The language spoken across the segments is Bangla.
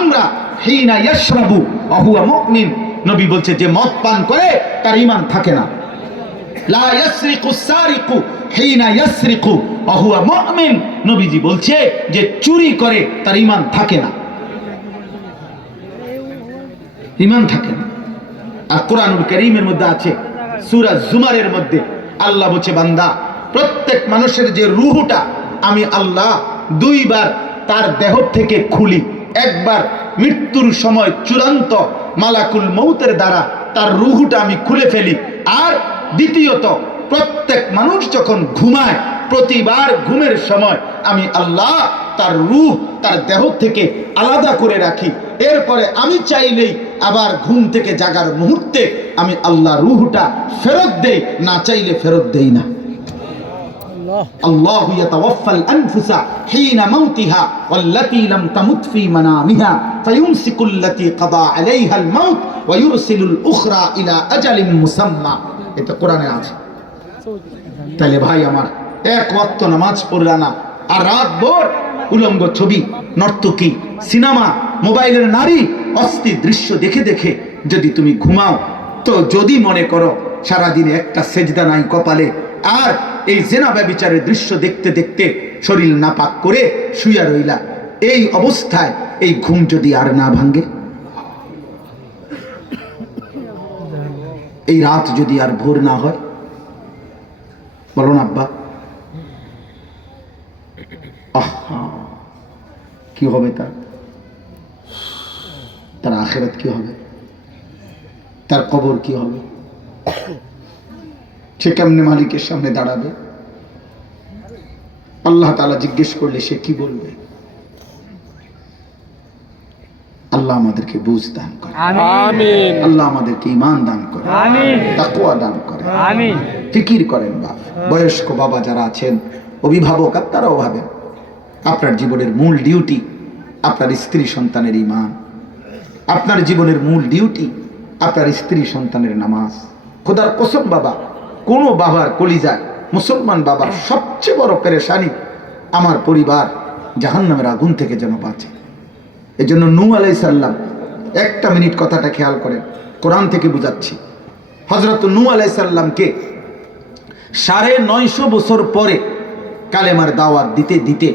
খামরা হিনা ইয়াশরাবু ওয়া হুয়া মুমিন, নবী বলছে যে মদ পান করে তার ঈমান থাকে না। লা ইয়াসরিকু সারিকু হিনা ইয়াসরিকু ওয়া হুয়া মুমিন, নবীজি বলছে যে চুরি করে তার ঈমান থাকে না, ঈমান থাকে না। আর কোরআনুল কারীমের মধ্যে আছে, সূরা জুমারের মধ্যে আল্লাহ বলছে, বান্দা প্রত্যেক মানুষের যে রূহটা আমি আল্লাহ দুইবার তার দেহ থেকে খুলি। একবার মৃত্যুর সময় চূড়ান্ত মালাকুল মউতের দ্বারা তার রূহটা আমি খুলে ফেলি, আর দ্বিতীয়ত প্রত্যেক মানুষ যখন ঘুমায় প্রতিবার ঘুমের সময় আমি আল্লাহ তার রূহ তার দেহ থেকে আলাদা করে রাখি। এরপরে আমি চাইলেই আবার ঘুম থেকে জাগার মুহূর্তে আমি আল্লাহ রূহটা ফেরত দেই, না চাইলে ফেরত দেই না। আল্লাহু ইয়াতাওয়াফাল আনফুসা হিনা মাউতিহা ওয়াল্লাতী লাম তামুত ফী মানামিহা ফায়ুমসিকুল্লাতী কাদা আলাইহাল মাউত ওয়া ইউরসিলুল উখরা ইলা আজালিন মুসাম্মা। এটা কোরআনে আছে। তাহলে ভাই আমার, এক ওয়াক্ত নামাজ পড়লা না, আর রাতভর উলঙ্গ ছবি, নর্তকী, সিনেমা, মোবাইলের নারী, অস্থির দৃশ্য দেখে দেখে যদি তুমি ঘুমাও, তো যদি মনে করো সারাদিনে একটা সেজদা নাই কপালে, আর এই জেনা ব্যভিচারের দৃশ্য দেখতে দেখতে শরীর নাপাক করে শুয়ে রইলা, এই অবস্থায় এই ঘুম যদি আর না ভাঙ্গে, এই রাত যদি আর ভোর না হয়, বলো না আব্বা, কি হবে তার আখিরাত কি হবে, তার কবর কি হবে, সে কেমনে মালিকের সামনে দাঁড়াবে? আল্লাহ তাআলা জিজ্ঞেস করলে সে কি বলবে? আল্লাহ আমাদেরকে বুঝ দান করে, আমিন। আল্লাহ আমাদেরকে ঈমান দান করে, আমিন। তাকওয়া দান করে, আমিন। ফিকির করেন বাপ, বয়স্ক বাবা যারা আছেন, অভিভাবক, আপনারাও ভাবেন আপনার জীবনের মূল ডিউটি আপনার স্ত্রী সন্তানের ঈমান, আপনার জীবনের মূল ডিউটি আপনার স্ত্রী সন্তানের নামাজ। খোদার কসম বাবা, কোনো বাবার কলিজায়, মুসলমান বাবার সবচেয়ে বড় পেরেশানি আমার পরিবার জাহান্নামের আগুন থেকে যেন বাঁচে। এই জন্য নূহ আলাইহিস সালাম, একটা মিনিট কথাটা খেয়াল করেন, কোরআন থেকে বুঝাচ্ছি। হযরত নূহ আলাইহিস সালামকে ৯৫০ বছর পরে কালেমার দাওয়াত দিতে দিতে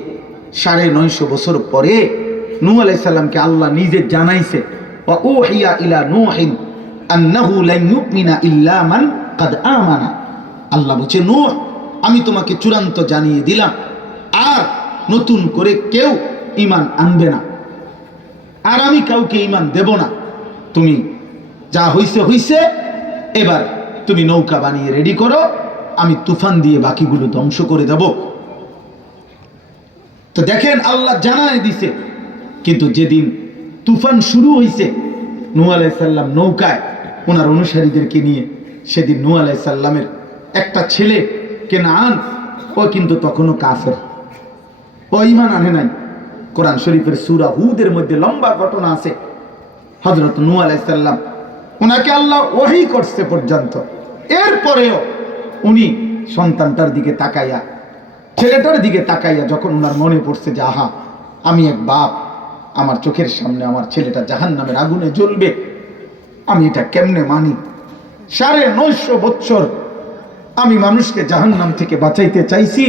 ৯৫০ বছর পরে নূহ আলাইহিস সালামকে আল্লাহ নিজে জানাইছে, ওয়া উহিয়া ইলা নূহিন আন্নাহু লান ইউমিনা ইল্লা মান কাদ আমানা। আল্লাহ বলছে, নূহ আমি তোমাকে চূড়ান্ত জানিয়ে দিলাম, আর নতুন করে কেউ ঈমান আনবে না, আর আমি কাউকে ঈমান দেব না। তুমি যা হইছে হইছে, এবার তুমি নৌকা বানিয়ে রেডি করো, আমি তুফান দিয়ে বাকিগুলো ধ্বংস করে দেব। তো দেখেন আল্লাহ জানায় দিছে, কিন্তু যেদিন তুফান শুরু হইছে নূহ আলাইহিস সালাম নৌকায় ওনার অনুসারীদেরকে নিয়ে, সেদিন নূহ আলাইহিস সালামের একটা ছেলে কেনান, ও কিন্তু তখনও কাফের, ও ঈমান আনে নাই। কোরআন শরীফের সূরা হুদের মধ্যে লম্বা ঘটনা আছে। হযরত নূহ আলাইহিস সালাম, ওনাকে আল্লাহ ওহী করছে পর্যন্ত, এরপরেও উনি সন্তানটার দিকে তাকাইয়া, ছেলেটার দিকে তাকাইয়া যখন ওনার মনে পড়ছে যে আহা, আমি এক বাপ, আমার চোখের সামনে আমার ছেলেটা জাহান্নামের আগুনে জ্বলবে, আমি এটা কেমনে মানি? ৯৫০ বছর আমি মানুষকে জাহান্নাম থেকে বাঁচাইতে চাইছি,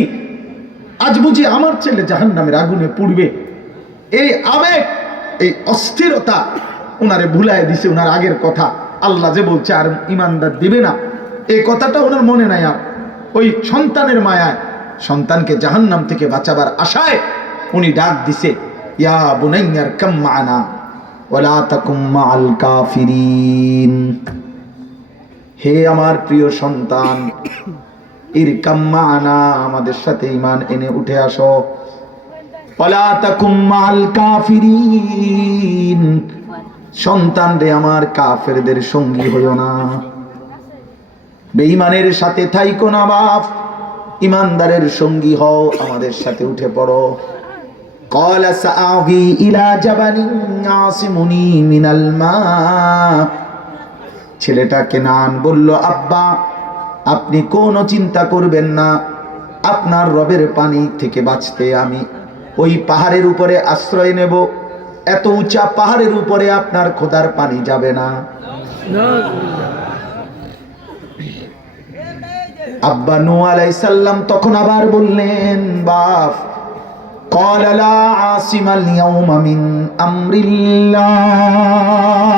আজ বুঝি আমার ছেলে জাহান্নামের আগুনে পুড়বে। এই আবেগ, এই অস্থিরতা ওনারে ভুলায় দিছে ওনার আগের কথা। আল্লাহ যে বলছে আর ঈমানদার দিবে না, এই কথাটা ওনার মনে নাই। আর ওই সন্তানের মায়ায়, সন্তানকে জাহান্নাম থেকে বাঁচাবার আশায় উনি ডাক দিছে, ইয়া বুনাইয়ার কাম মা'না ওয়ালা তাকুম মা'আল কাফিরিন। হে আমার প্রিয় সন্তান, ইরকাম মা'না, আমাদের সাথে ঈমান এনে উঠে আসো। ওয়ালা তাকুম মা'আল কাফিরিন, সন্তান রে আমার কাফেরদের সঙ্গী হইও না, বেঈমানের সাথে থাইকো না বাপ, ঈমানদারের সঙ্গী হও, আমাদের সাথে উঠে পড়ো। ক্বালা সাআবি ইলা জাবালিন ইয়াসিমুনি মিনাল মা। ছেলেটা কেনান বলল, আব্বা আপনি কোনো চিন্তা করবেন না, আপনার রবের পানি থেকে বাঁচতে আমি ওই পাহাড়ের উপরে আশ্রয় নেব। এত উঁচা পাহাড়ের উপরে আপনার খোদার পানি যাবে না। আব্বা নূহ আলাইহিস সালাম তখন আবার বললেন, বাপ قال لا عاصم اليوم من امر الله।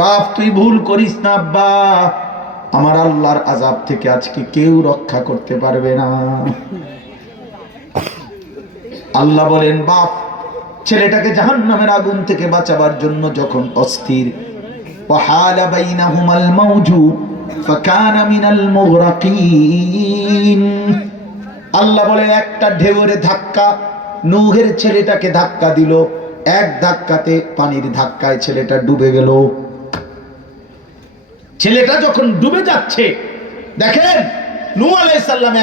বাপ তুই ভুল করিস না আব্বা, আমার আল্লাহর আযাব থেকে আজকে কেউ রক্ষা করতে পারবে না। আল্লাহ বলেন, বাপ ছেলেটাকে জাহান্নামের আগুন থেকে বাঁচাবার জন্য যখন অস্থির, وحال بينهما الموج فكان من المغرقين। আল্লাহ বলেন একটা ঢেউয়ের ধাক্কা নূহের ছেলেটাকে ধাক্কা দিল, এক ধাক্কাতে পানির ধাক্কায় ছেলেটা ডুবে গেল। ছেলেটা যখন ডুবে যাচ্ছে দেখেন নূহ আলাইহিস সালাম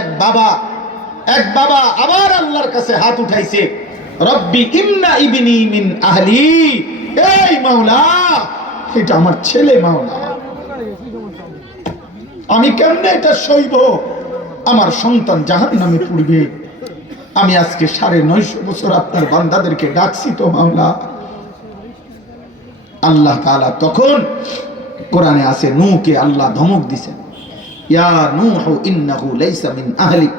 এক বাবা আবার আল্লাহর কাছে হাত উঠাইছে, রব্বি ইন্না ইবনি মিন আহলি, এই মাওলা এটা আমার ছেলে, মাওলা আমি কেমনে এটা সইব, আমার সন্তান জাহান্নামে পড়বে। আমি আজকে 950 বছর আপনার বান্দাদেরকে ডাকছি তো মাওলা। আল্লাহ তাআলা তখন কোরআনে আছে নূহকে আল্লাহ ধমক দিয়েছেন, ইয়া নূহ ইন্নাহু লাইসা মিন আহলিক,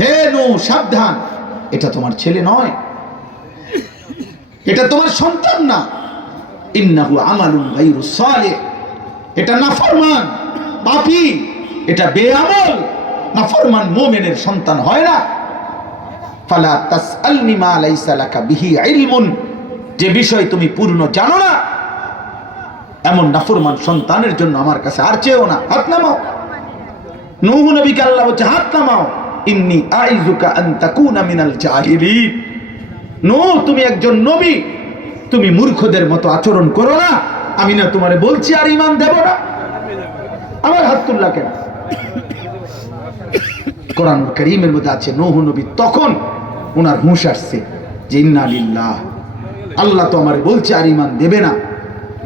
হে নূহ সাবধান, এটা তোমার ছেলে নয়, এটা তোমার সন্তান না। ইন্নাহু আমালুন গায়রু সালিহ, এটা নাফরমান পাপী, এটা বেআমল নাফরমান মুমিনের সন্তান হয় না। ফালা তাসআলনি মা লাইসা লাকা বিহি ইলমুন, যে বিষয় তুমি পূর্ণ জানো না এমন নাফরমান সন্তানের জন্য আমার কাছে আর চেও না। হাত নামাও। নূহ নবীকে আল্লাহ বলছে হাত নামাও, ইন্নী আইযুকা আন তাকুনা মিনাল জাহিলিন। নূহ তুমি একজন নবী, তুমি মূর্খদের মতো আচরণ করো না। আমি না তোমারে বলছি আর ঈমান দেব না? আমার হাত তুললা কেন? কোরআন কারীমের মধ্যে আছে নূহ নবী তখন ওনার হুঁশ আসছে যে ইন্না লিল্লাহ, আল্লাহ তো আমারে বলছে আর ঈমান দেবে না,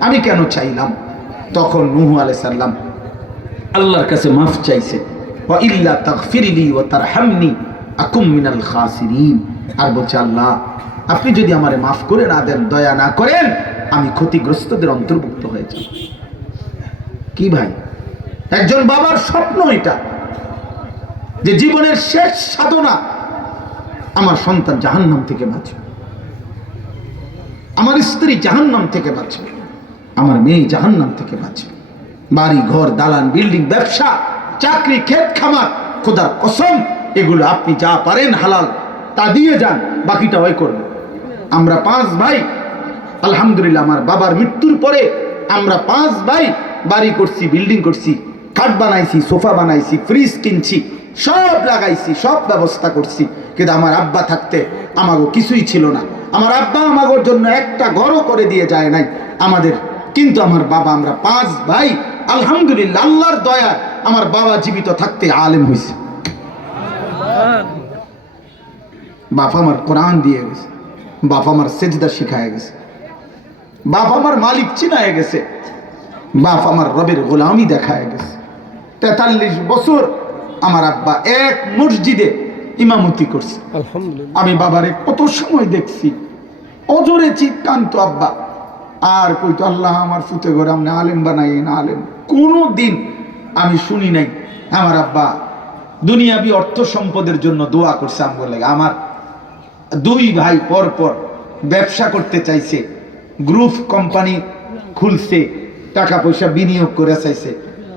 আমি কেন চাইলাম? তখন নূহ আলাইহিস সালাম আল্লাহর কাছে মাফ চাইছে, ওয়া ইল্লা তাগফিরলি ওয়া তারহামনি আকুম মিনাল খাসিরিন। আর বলছে আল্লাহ আপনি যদি আমারে মাফ করে না দেন, দয়া না করেন, আমি ক্ষতিগ্রস্তদের অন্তর্ভুক্ত হয়ে যাব। কি ভাই, একজন বাবার স্বপ্ন এটা যে জীবনের শেষ সাধনা আমার সন্তান জাহান্নাম থেকে বাঁচবে, আমার স্ত্রী জাহান্নাম থেকে বাঁচবে, আমার মেয়ে জাহান্নাম থেকে বাঁচবে। বাড়ি ঘর দালান বিল্ডিং ব্যবসা চাকরি ক্ষেত খামার, খোদার কসম এগুলো আপনি যা পারেন হালাল তা দিয়ে যান, বাকিটা ওই করবেন। আমরা 5 ভাই আলহামদুলিল্লাহ, আমার বাবার মৃত্যুর পরে আমরা 5 ভাই বাড়ি করছি, বিল্ডিং করছি, খাট বানাইছি, সোফা বানাইছি, ফ্রিজ কিনছি, সব লাগাইছি, সব ব্যবস্থা করছি। কিন্তু আমার আব্বা থাকতে আমাগো কিছুই ছিল না। আমার আব্বা আমাগোর জন্য একটা ঘরও করে দিয়ে যায় নাই আমাদের। কিন্তু আমার বাবা, আমরা 5 ভাই আলহামদুলিল্লাহ, আল্লাহর দয়া আমার বাবা জীবিত থাকতে আলেম হয়েছে। বাপ আমার কোরআন দিয়ে গেছে, বাপ আমার সেজদা শিখায় গেছে, বাপ আমার মালিক চিনায় গেছে, বাপ আমার রবের গোলামি দেখায় গেছে। 43 বছর আমার আব্বা এক মসজিদে ইমামতি করছে। আমি বাবারে কত সময় দেখছি, অজরে চিৎকান্ত আব্বা আর কইতো আল্লাহ আমার ফুতে ঘরে আপনি আলেম বানাই না আলেম। কোনো দিন আমি শুনি নাই আমার আব্বা দুনিয়াবি অর্থ সম্পদের জন্য দোয়া করছে আমগো লাগে। আমার 2 ভাই পর পর ব্যবসা করতে চাইছে, গ্রুপ কোম্পানি খুলছে, টাকা পয়সা বিনিয়োগ করে চাইছে,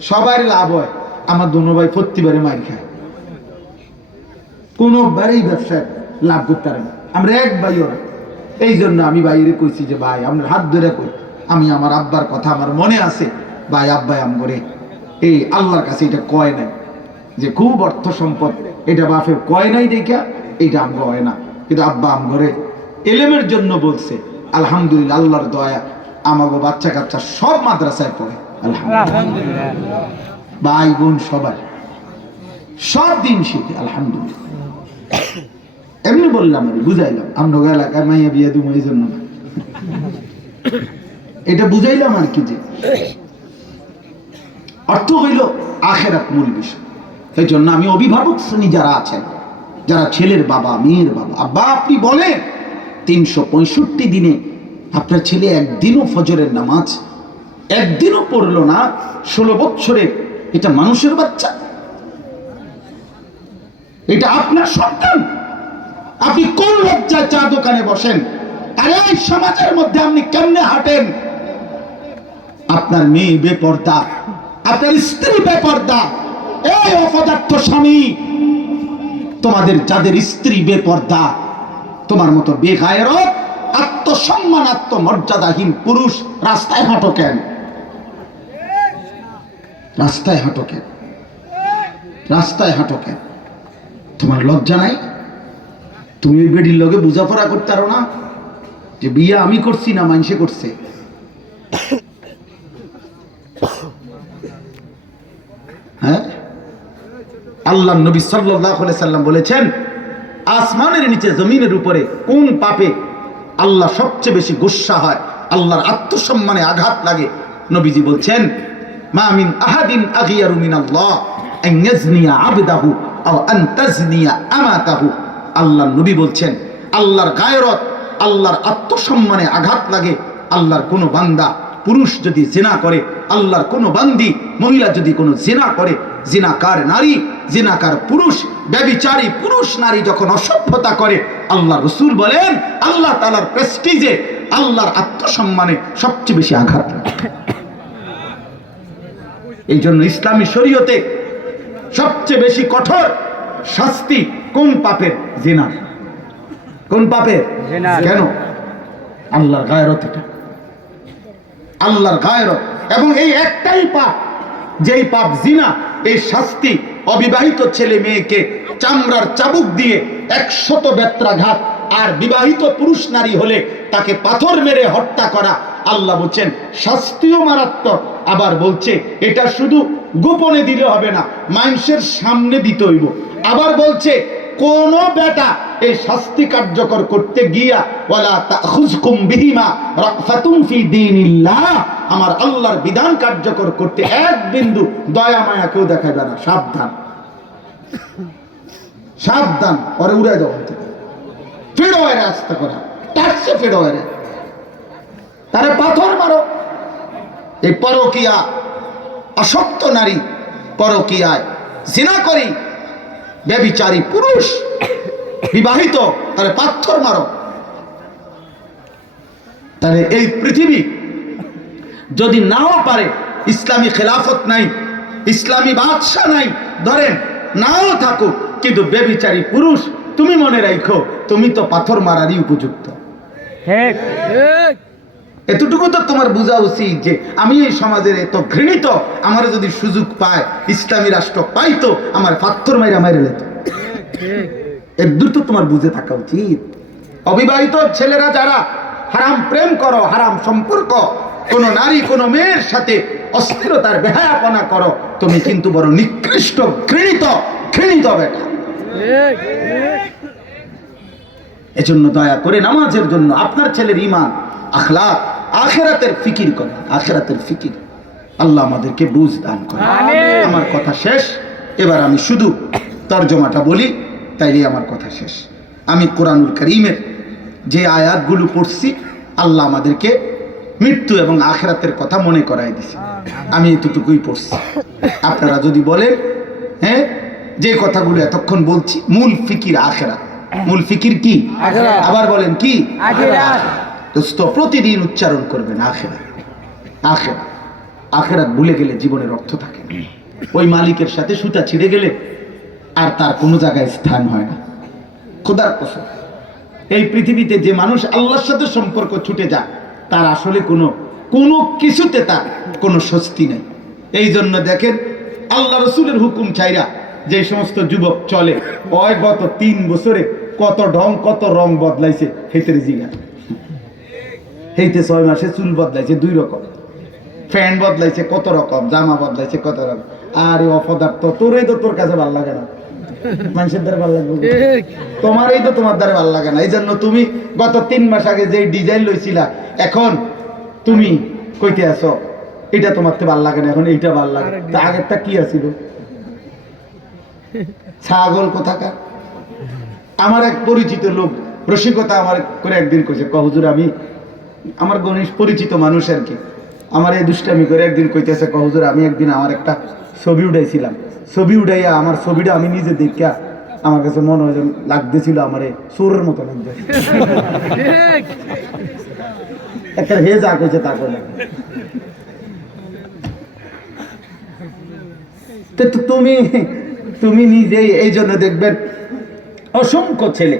সবার লাভ হয়, আমার 2 ভাই প্রতিবারে মার খায়, কোনোবারেই ব্যবসায় লাভ করতে পারে না। আমরা এক ভাই ওরা। এই জন্য আমি ভাইরে কইছি যে ভাই আমরা হাত ধরে কই, আমি আমার আব্বার কথা আমার মনে আছে, ভাই আব্বাই আম করে এই আল্লাহর কাছে এটা কয় নাই যে খুব অর্থ সম্পদ, এটা বাপের কয় নাই দেখা এটা আম হয় না। কিন্তু আব্বা আম ঘরে এলেমের জন্য বলছে, আলহামদুলিল্লাহ আল্লাহর দয়া আমাগো বাচ্চা কাচ্চা সব মাদ্রাসায় পড়ে আলহামদুলিল্লাহ, ভাই বোন সবাই সব দিন শিখে আলহামদুলিল্লাহ। এমনি বললাম, আমি বুঝাইলাম আমরা এলাকায় মাইয়া বিয়ে দিব এই জন্য না, এটা বুঝাইলাম আর কি, যে অর্থ হইল আখেরাত মূল বিষয়। এই জন্য আমি অভিভাবক শ্রেণী যারা আছেন যারা ছেলের বাবা, মেয়ের বাবা, আব্বা আপনি বলেন 365 দিনে আপনার ছেলে একদিনও ফজরের নামাজ একদিনও পড়লো না, 16 বছরের, এটা মানুষের বাচ্চা? এটা আপনার সন্তান? আপনি কোন লজ্জায় চা দোকানে বসেন? আর এই সমাজের মধ্যে আপনি কেমনে হাঁটেন? আপনার মেয়ে বেপর্দা, আপনার স্ত্রী বেপর্দা। এই অপদার্থ স্বামী, তোমাদের যাদের স্ত্রী বেপর্দা, তোমার মতো বেগায়রত, আত্মসম্মান, আত্মমর্যাদাহীন পুরুষ রাস্তায় হাঁটো কেন? রাস্তায় হাঁটো কেন? রাস্তায় হাঁটো কেন? তোমার লজ্জা নাই? তুমি ওই বেডির লগে বুঝাপড়া করতে পারো না যে বিয়ে আমি করছি না মানুষে করছে? হ্যাঁ, আল্লাহ নবী সাল্লাল্লাহু আলাইহি সাল্লাম বলেছেন, আসমানের নিচে জমিনের উপরে কোন পাপে আল্লাহ সবচেয়ে বেশি গুসা হয়, আল্লাহর আত্মসম্মানে আঘাত লাগে? নবীজি বলছেন, মা মিন আহাদিন আগিয়ারু মিনাল্লাহ আন ইয়াজনিয়া আবদাহু আও আন তাজনিয়া আমাতাহু। আল্লাহর নবী বলছেন, আল্লাহর গায়রত, আল্লাহর আত্মসম্মানে আঘাত লাগে। আল্লাহর কোনো বান্দা পুরুষ যদি জিনা করে, আল্লাহর কোনো বান্দি মহিলা যদি কোনো জিনা করে, জিনাকার নারী, জিনাকার পুরুষ, ব্যভিচারী পুরুষ নারী যখন অসভ্যতা করে, আল্লাহ রাসূল বলেন আল্লাহ তাআলার প্রেস্টিজে, আল্লাহর আত্মসম্মানে সবচেয়ে বেশি আঘাত লাগে। এই জন্য ইসলামী শরীয়তে সবচেয়ে বেশি কঠোর শাস্তি কোন পাপের? জিনা। কোন পাপের? কেন? আল্লাহর গায়রত। এটা আল্লাহর গায়রত। এবং এই একটাই পাপ, যেই পাপ জিনা, এই শাস্তি অবিবাহিত ছেলে মেয়েকে চামড়ার চাবুক দিয়ে 100 বেত্রাঘাত, আর বিবাহিত পুরুষ নারী হলে তাকে পাথর মেরে হত্যা করা। আল্লাহ বলছেন শাস্তিও মারাত্মক। আবার বলছে এটা শুধু গোপনে দিলে হবে না, মানুষের সামনে দিতে হইব। আবার বলছে কোন বেটা এই শাস্তি কার্যকর করতে গিয়া ওয়ালা তাখুজকুম বিহিমা রাফাতুন ফি দীনিল্লাহ, আমার আল্লাহর বিধান কার্যকর করতে এক বিন্দু দয়া মায়া কেউ দেখাইবে না। সাবধান, সাবধান, ওরে উড়াই দাও, ফেরো এর আস্তে করা, টাচছে ফেরো এর, তারে পাথর মারো। এই পরকিয়া, আসক্ত নারী পরকিয়ায় জিনা করি, ব্যভিচারী পুরুষ বিবাহিত, তারে পাথর মারো। তাহলে এই পৃথিবী যদি নাও পারে, ইসলামী খেলাফত নাই, ইসলামী বাদশাহ নাই, ধরেন নাও থাকুক, কিন্তু ব্যভিচারী পুরুষ তুমি মনে রাখো, তুমি তো পাথর মারারই উপযুক্ত। এতটুকু তো তোমার বোঝা উচিত যে আমি এই সমাজের এত ঘৃণিত, আমার যদি সুযোগ পায়, ইসলামী রাষ্ট্র পাইতো, আমার পাথর মাইরা মাইরে লেত। এর দূর তো তোমার বুঝে থাকা উচিত। অবিবাহিত ছেলেরা যারা হারাম প্রেম করো, হারাম সম্পর্ক, কোন নারী কোন মেয়ের সাথে অস্থিরতার বেহায়াপনা করো, তুমি কিন্তু বড় নিকৃষ্ট, ঘৃণিত, ঘৃণিত বেটা। এজন্য দয়া করে নামাজের জন্য আপনার ছেলের ঈমান, আখলাক, আখিরাতের ফিকির করেন, আখিরাতের ফিকির। আল্লাহ আমাদেরকে বুঝ দান করেন। আমার কথা শেষ, এবার আমি শুধু তরজমাটা বলি, তাইলে আমার কথা শেষ। আমি কোরআনুল কারীমের যে আয়াতগুলো পড়ছি, আল্লাহ আমাদেরকে মৃত্যু এবং আখিরাতের কথা মনে করাই দিছে। আমি এতটুকুই পড়ছি। আপনারা যদি বলেন হ্যাঁ, যে কথাগুলো এতক্ষণ বলছি, মূল ফিকির আখিরাত। মূল ফিকির কি? আবার বলেন কি? দোস্ত, প্রতিদিন উচ্চারণ করবেন আখিরাত, আখিরাত। আখিরাত ভুলে গেলে জীবনের অর্থ থাকে না। ওই মালিকের সাথে সুতা ছিঁড়ে গেলে আর তার কোনো জায়গায় স্থান হয় না। খোদার কসম, এই পৃথিবীতে যে মানুষ আল্লাহর সাথে সম্পর্ক ছুটে যায়, তার আসলে কোনো কিছুতে তার কোনো স্বস্তি নেই। এই জন্য দেখেন, আল্লাহ রসুলের হুকুম ছাইরা যে সমস্ত যুবক চলে, ওই গত 3 বছরে কত ঢং কত রং বদলাইছে, হেতের জিগা হেইতে 6 মাসে চুল বদলাইছে 2 রকম, ফ্যান বদলাইছে কত রকম, জামা বদলাইছে কত রকম। আরে অপদার্থ, তোরই তো তোর কাছে ভালো লাগে না, মানুষের দ্বারা ভালো লাগবে, তোমারই তো তোমার দ্বারা ভালো লাগে না। এই জন্য তুমি গত 3 মাস আগে যে ডিজাইন লইছিলা, এখন তুমি কইতে আসো এটা তোমার তো ভালো লাগে না, এখন এইটা ভালো লাগে। তা আগেরটা কি আছিল? ছাগল কোথাকার। আমার এক পরিচিত লোক রসিকতা আমার করে একদিন কইছে, হুজুর আমি আমার গণেশ পরিচিত মানুষ আর কি, আমার এই দুষ্টামি করে একদিন কইতেছে, হুজুর আমি একদিন আমার একটা ছবি উঠাইছিলাম, ছবি উঠাইয়া আমার ছবিটা আমি নিজে দেখা আমার কাছে মনে হয় লাগতেছিল আমার চোরের মতো লাগছে। একটা হে যা কইছে তা করে। তো তুমি নিজেই এই জন্য দেখবেন অসংখ্য ছেলে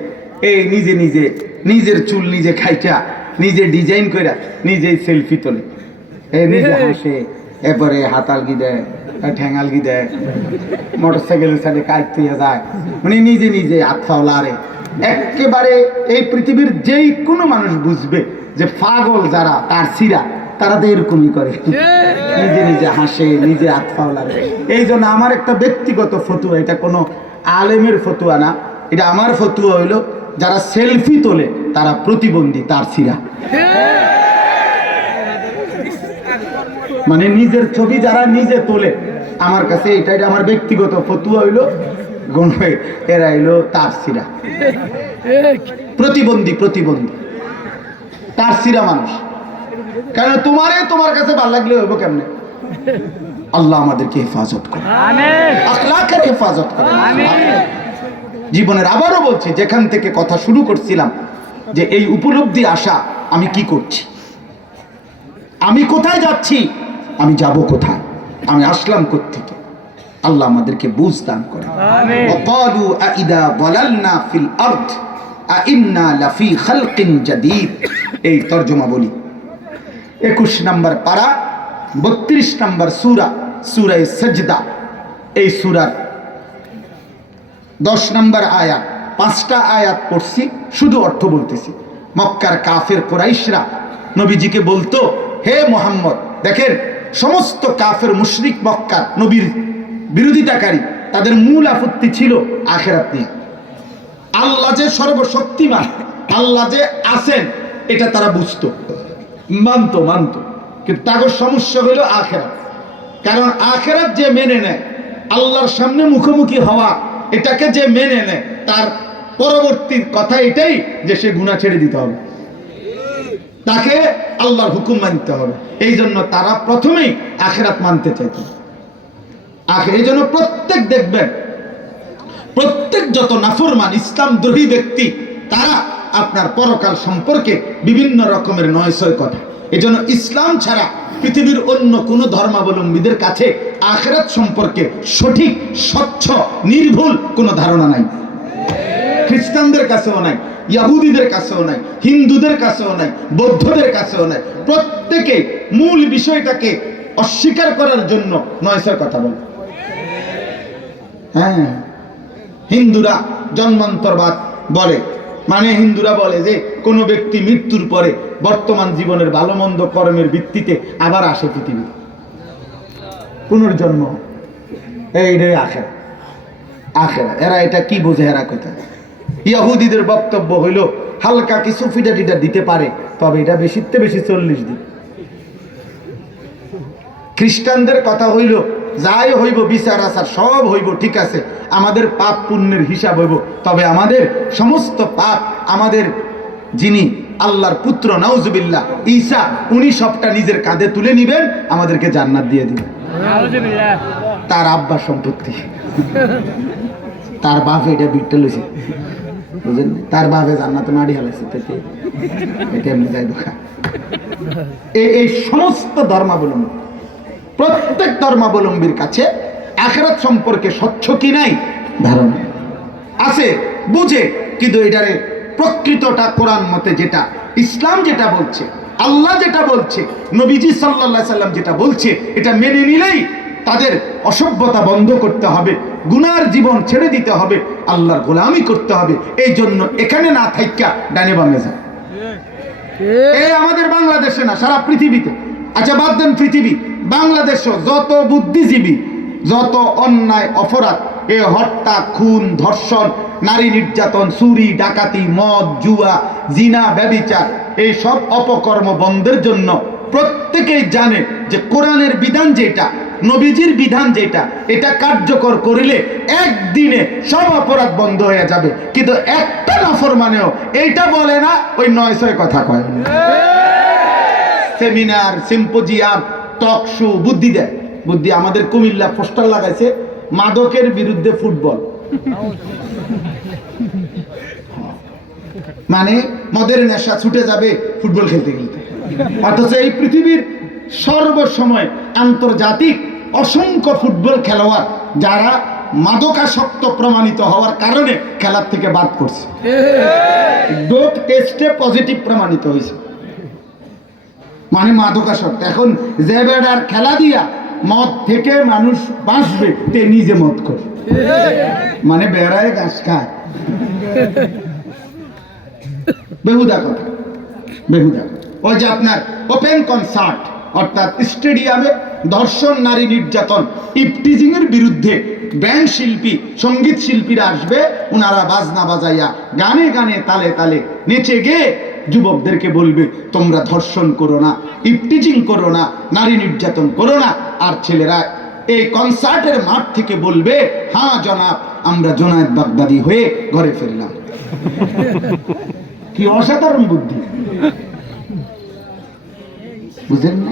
এই নিজে নিজে নিজের চুল নিজে খাইটা নিজে ডিজাইন কইরা নিজেই সেলফি তোলে, নিজে হাসে, এরপরে হাতালগি দেয়, ঠ্যাঙালগি দেয়, মোটরসাইকেলের সাথে কাটতে যায়, মানে নিজে নিজে আত্মাওলারে। একেবারে এই পৃথিবীর যেই কোনো মানুষ বুঝবে যে পাগল যারা তার সিরা, তারা তো এরকমই করে, নিজে নিজে হাসে, নিজে আত্মাওলারে। এই জন্য আমার একটা ব্যক্তিগত ফতুয়া, এটা কোনো আলেমের ফতুয়া না, এটা আমার ফতুয়া হইলো যারা সেলফি তোলে তারা প্রতিবন্ধী, তার সিরা। মানে নিজের ছবি যারা নিজে তোলে, আমার কাছে এটা আমার ব্যক্তিগত ফতুয়া হইলো এরা হইলো তার সিরা, প্রতিবন্ধী, তার সিরা মানুষ। কারণ তোমার কাছে ভালো লাগলে হইব কেমনে? আল্লাহ আমাদেরকে হেফাজত করে, আখলাকের হেফাজত করে। জীবনের আবারও বলছি, যেখান থেকে কথা শুরু করছিলাম যে এই উপলব্ধি আসা, আমি কি করছি, আমি কোথায় যাচ্ছি, আমি যাব কোথায়, আমি আসলাম কোত্থেকে, আল্লাহ আমাদেরকে বুঝ দান করেন। ওয়াকালু আইদা যালালনা ফিল আরদ আইন্না লাফি খালকিন জাদীদ। এই তরজমা বলি 21 নম্বর পারা 32 নম্বর সূরা, সূরা সাজদা। এই সূরার 10 নম্বর আয়াত, 5টা আয়াত পড়ছি, শুধু অর্থ বলতেছি। মক্কার কাফের কুরাইশরা নবীজিকে বলতো, হে মুহাম্মদ, দেখেন সমস্ত কাফের মুশরিক মক্কার নবীর বিরোধিতাকারী, তাদের মূল আপত্তি ছিল আখিরাত নিয়ে। আল্লাহ যে সর্বশক্তিমান, আল্লাহ যে আছেন, এটা তারা বুঝতো, মানতো, কিন্তু তাদের সমস্যা হলো আখিরাত। কারণ আখিরাত যে মেনে নেয়, আল্লাহর সামনে মুখোমুখি হওয়া, এটাকে যে মেনে নেয়, তার পরবর্তী কথা এটাই যে সে গুনাহ ছেড়ে দিতে হবে, তাকে আল্লাহর হুকুম মানতে হবে। এই জন্য তারা প্রথমেই আখিরাত মানতে চাইত। এই জন্য দেখবেন প্রত্যেক যত নাফরমান ইসলাম দ্রোহী ব্যক্তি, তারা আপনার পরকাল সম্পর্কে বিভিন্ন রকমের নয়ছয় কথা। এই জন্য ইসলাম ছাড়া পৃথিবীর অন্য কোন ধর্মাবলম্বীদের কাছে আখিরাত সম্পর্কে সঠিক, স্বচ্ছ, নির্ভুল কোনো ধারণা নাই। খ্রিস্টানদের কাছেও নাই, ইহুদিদের কাছেও নাই, হিন্দুদের কাছেও নাই, বৌদ্ধদের কাছেও নাই। প্রত্যেকে মূল বিষয়টাকে অস্বীকার করার জন্য নয়ছয় কথা বলে। হ্যাঁ, হিন্দুরা জন্মান্তরবাদ বলে, মানে হিন্দুরা বলে যে কোনো ব্যক্তি মৃত্যুর পরে বর্তমান জীবনের ভালো মন্দ কর্মের ভিত্তিতে আবার আসে পৃথিবী, পুনর্জন্ম। এইটাই আখেরা। এরা এটা কি বোঝে? এরা কোথায়? ইহুদিদের বক্তব্য হইল হালকা কিছু ফিডা দিতে পারে, তবে এটা বেশিতে বেশি 40 দিন। খ্রিস্টানদের কথা হইল যাই হইব, বিচার আচার সব হইব, ঠিক আছে, আমাদের পাপ পুণ্যের হিসাব হইব, তবে আমাদের সমস্ত পাপ, আমাদের যিনি আল্লাহর পুত্র নাউজুবিল্লাহ ঈসা, উনি সবটা নিজের কাঁধে তুলে নিবেন, আমাদেরকে জান্নাত দিয়ে দিবেন। তার আব্বা সম্পত্তি, তার বাপ এটা বিটটা লইছে, বুঝলেন? তার বাপে জান্নাতে মাড়ি হালাইছে, এটা এমনি যাইব। এই সমস্ত ধর্মাবলম্বী, প্রত্যেক ধর্মাবলম্বীর কাছে আখিরাত সম্পর্কে স্বচ্ছ কি নাই ধারণা আছে, বুঝে, কিন্তু এটারে প্রকৃতটা কোরআন মতে যেটা ইসলাম যেটা বলছে, আল্লাহ যেটা বলছে, নবীজি সাল্লাল্লাহু আলাইহি সাল্লাম যেটা বলছে, এটা মেনে নিলেই তাদের অসভ্যতা বন্ধ করতে হবে, গুনার জীবন ছেড়ে দিতে হবে, আল্লাহর গোলামি করতে হবে। এই জন্য এখানে না থাইকা ডানে বামে যায়। এই আমাদের বাংলাদেশে না, সারা পৃথিবীতে। আচ্ছা বাদ দেন পৃথিবী, বাংলাদেশও যত বুদ্ধিজীবী, যত অন্যায় অপরাধ, এ হত্যা, খুন, ধর্ষণ, নারী নির্যাতন, চুরি, ডাকাতি, মদ, জুয়া, জিনা, ব্যভিচার, এই সব অপকর্ম বন্ধের জন্য প্রত্যেকেই জানে যে কোরআনের বিধান যেটা, নবীজির বিধান যেটা, এটা কার্যকর করিলে একদিনে সব অপরাধ বন্ধ হয়ে যাবে। কিন্তু একটা নাফরমানেও এইটা বলে না, ওই 9-6 কথা কয়। সেমিনার, সিম্পোজিয়াম, টক শো বুদ্ধি দেয়। বুদ্ধি আমাদের কুমিল্লা পোস্টার লাগাইছে, মাদকের বিরুদ্ধে ফুটবল। মানে মদের নেশা ছুটে যাবে ফুটবল খেলতে খেলতে। অথচ এই পৃথিবীর সর্বসময় আন্তর্জাতিক অসংখ্য ফুটবল খেলোয়াড় যারা মাদকাসক্ত প্রমাণিত হওয়ার কারণে খেলার থেকে বাদ পড়ছে, ডোপ টেস্টে পজিটিভ প্রমাণিত হয়েছে। মানে মাদকাসক্ত। এখন যে বেড়ার খেলা দিয়া মদ থেকে মানুষ বাঁচবে, তে নিজে মদ করে, মানে বেড়ায় ঘাস খায়। বেহুদা কথা, বেহুদা। ওই যে আপনার ওপেন কনসার্ট, অর্থাৎ স্টেডিয়ামে ধর্ষণ, নারী নির্যাতন, ইফটিজিং এর বিরুদ্ধে ব্যান্ড শিল্পী, সঙ্গীত শিল্পীরা আসবে, ওনারা বাজনা বাজাইয়া গানে গানে তালে তালে নেচে গিয়ে যুবকদেরকে বলবে তোমরা ধর্ষণ করো না, ইফটিজিং করো না, নারী নির্যাতন করো না। আর ছেলেরা এই কনসার্টের মাঠ থেকে বলবে হ্যাঁ জনাব, আমরা জোনায়েদ বাগদাদি হয়ে ঘরে ফিরলাম। কি অসাধারণ বুদ্ধি, বুঝেন না?